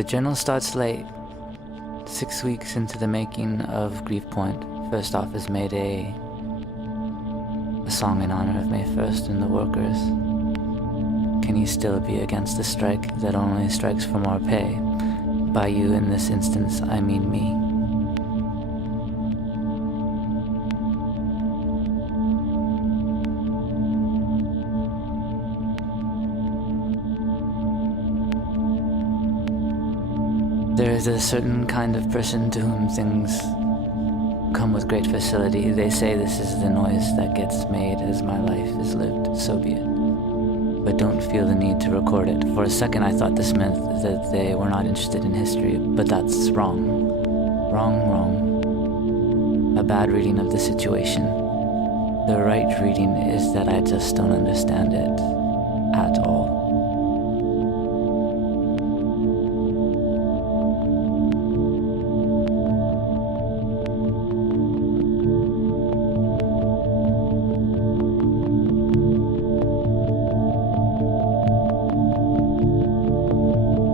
The journal starts late, 6 weeks into the making of Grief Point. First off is Mayday, a song in honor of May 1st and the workers. Can you still be against a strike that only strikes for more pay? By you in this instance, I mean me. There is a certain kind of person to whom things come with great facility. They say this is the noise that gets made as my life is lived, so be it. But don't feel the need to record it. For a second I thought this meant that they were not interested in history, but that's wrong. Wrong. A bad reading of the situation. The right reading is that I just don't understand it at all.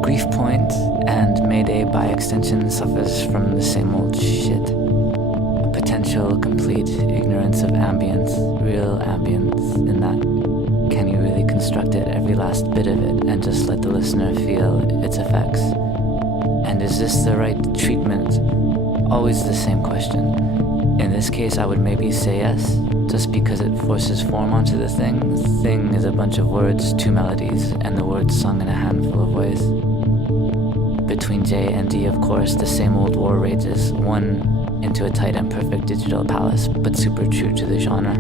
Grief Point and Mayday by extension suffers from the same old shit. A potential complete ignorance of ambience, real ambience in that. Can you really construct it, every last bit of it, and just let the listener feel its effects? And is this the right treatment? Always the same question. In this case, I would maybe say yes, just because it forces form onto the thing. The thing is a bunch of words, 2 melodies, and the words sung in a handful of ways. Between J and D, of course, the same old war rages, one into a tight and perfect digital palace, but super true to the genre,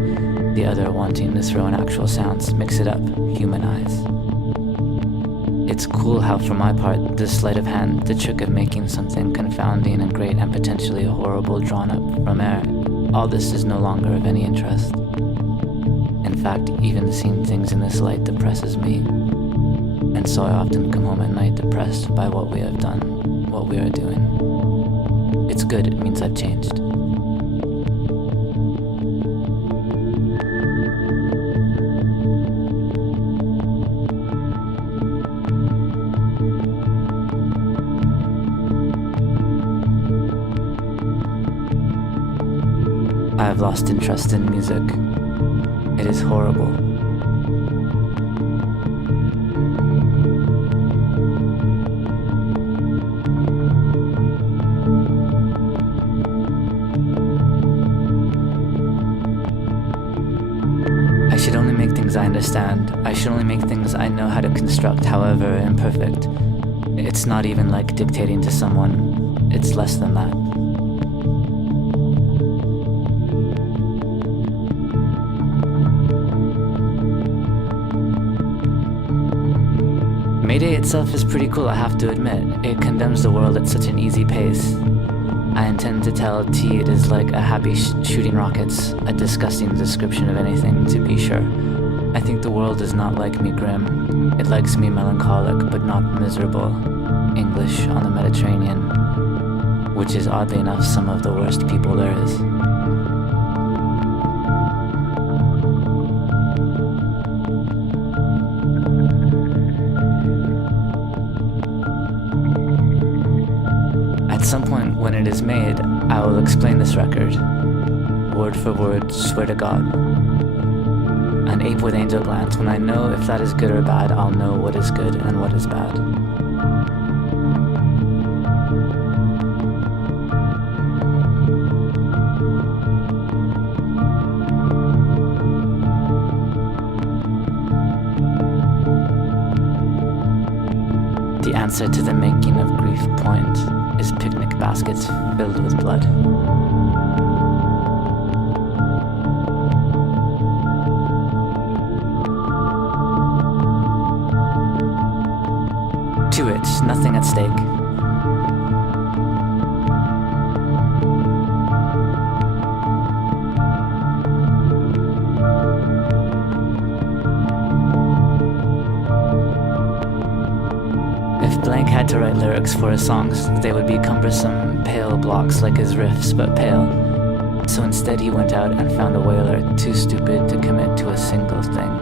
the other wanting to throw in actual sounds, mix it up, humanize. It's cool how, for my part, the sleight of hand, the trick of making something confounding and great and potentially horrible drawn up from air, all this is no longer of any interest. In fact, even seeing things in this light depresses me. And so I often come home at night depressed by what we have done, what we are doing. It's good, it means I've changed. I have lost interest in music. It is horrible. I should only make things I understand. I should only make things I know how to construct, however imperfect. It's not even like dictating to someone. It's less than that. Mayday itself is pretty cool, I have to admit. It condemns the world at such an easy pace. I intend to tell T it is like a happy shooting rockets, a disgusting description of anything, to be sure. I think the world does not like me grim. It likes me melancholic, but not miserable. English on the Mediterranean, which is oddly enough some of the worst people there is. At some point when it is made, I will explain this record, word for word, swear to God. An ape with angel glands. When I know if that is good or bad, I'll know what is good and what is bad. The answer to the making of Grief Point is picnic baskets filled with blood. To it, nothing at stake. If Blank had to write lyrics for his songs, they would be cumbersome, pale blocks like his riffs, but pale. So instead he went out and found a whaler too stupid to commit to a single thing.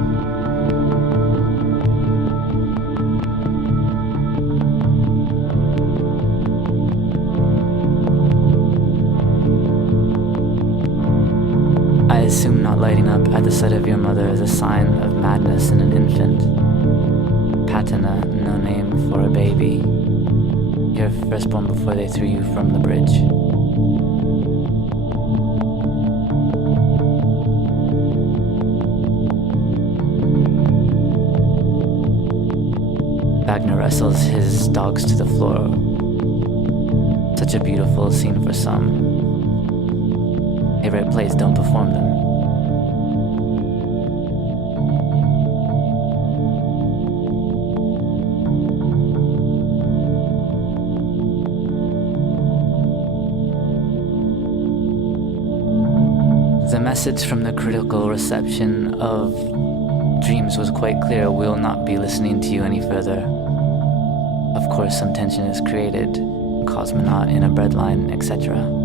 lighting up at the sight of your mother is a sign of madness in an infant. Patina, no name for a baby. Your firstborn before they threw you from the bridge. Wagner wrestles his dogs to the floor. Such a beautiful scene for some. Favorite plays don't perform them. The message from the critical reception of Dreams was quite clear. We'll not be listening to you any further. Of course, some tension is created, cosmonaut in a breadline, etc.